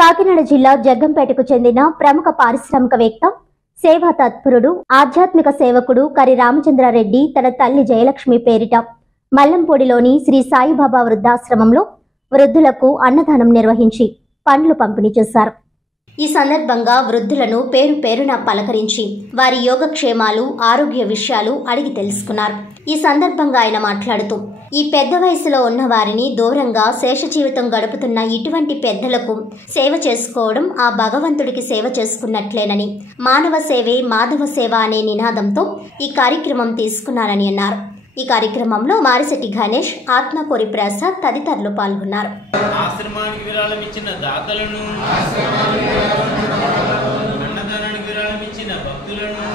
కాకినాడ జిల్లా జగ్గంపేటకు చెందిన ప్రముఖ పారిశ్రామికవేత్త, సేవా తత్పరుడు, ఆధ్యాత్మిక సేవకుడు కరి రామచంద్రారెడ్డి తన తల్లి జయలక్ష్మి పేరిట మల్లంపూడిలోని శ్రీ సాయిబాబా వృద్ధాశ్రమంలో వృద్ధులకు అన్నదానం నిర్వహించి పండ్లు పంపిణీ చేశారు. ఈ సందర్భంగా వృద్ధులను పేరు పేరున పలకరించి వారి యోగక్షేమాలు, ఆరోగ్య విషయాలు అడిగి తెలుసుకున్నారు. ఈ సందర్భంగా ఆయన మాట్లాడుతూ, ఈ పెద్ద వయసులో ఉన్న వారిని దూరంగా శేష జీవితం గడుపుతున్న ఇటువంటి పెద్దలకు సేవ చేసుకోవడం ఆ భగవంతుడికి సేవ చేసుకున్నట్లేనని, మానవ సేవే మాధవ సేవ అనే నినాదంతో ఈ కార్యక్రమం తీసుకున్నారని అన్నారు. ఈ కార్యక్రమంలో మారిశెట్టి గణేష్, ఆత్మకూరి ప్రసాద్ తదితరులు పాల్గొన్నారు. ఆశ్రమానికి విరాళం ఇచ్చిన దాతలను, అన్నదానానికి విరాళం ఇచ్చిన భక్తులను,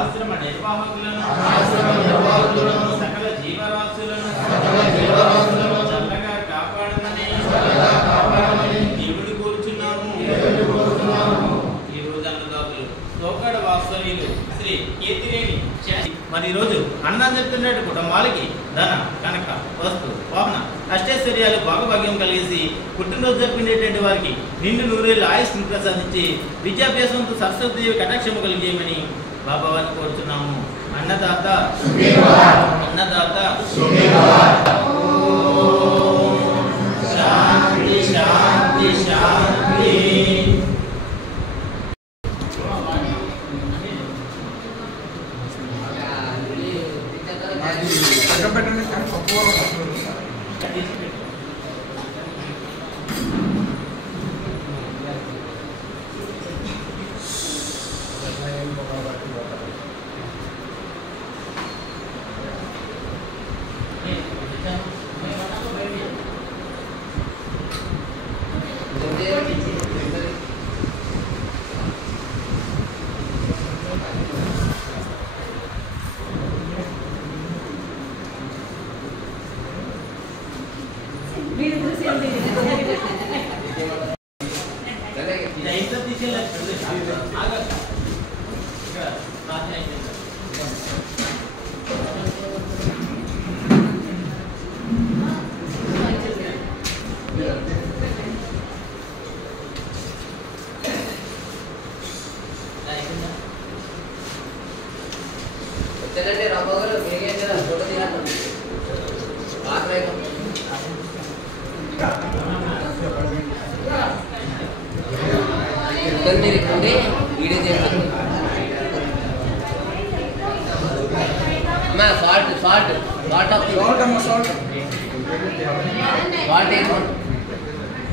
ఆశ్రమ నిర్వాహకులను, సకల జీవరాశులను చల్లగా కాపాడమని దేవుడు కోరుచున్నాము. ఈ రోజు అన్నదాతలు తోకాడ వాస్తవ్యులు శ్రీ కేతిరేణి మరి ఈరోజు అన్నం చెప్తున్నట్టు కుటుంబాలకి ధన, కనక, వస్తు, వాహన అష్టైశ్వర్యాలు భాగభాగ్యం కలిగేసి పుట్టినరోజు జరుపుకునేటువంటి వారికి నిండు నూరేళ్ళు ఆయుష్ను ప్రసాదించి విద్యాభ్యాసంతో సరస్వతీదేవి కటాక్షము కలిగేయమని బాబావారిని కోరుతున్నాము. అన్నదాత అన్నదాత శాంతి శాంతి శాంతి.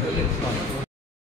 salt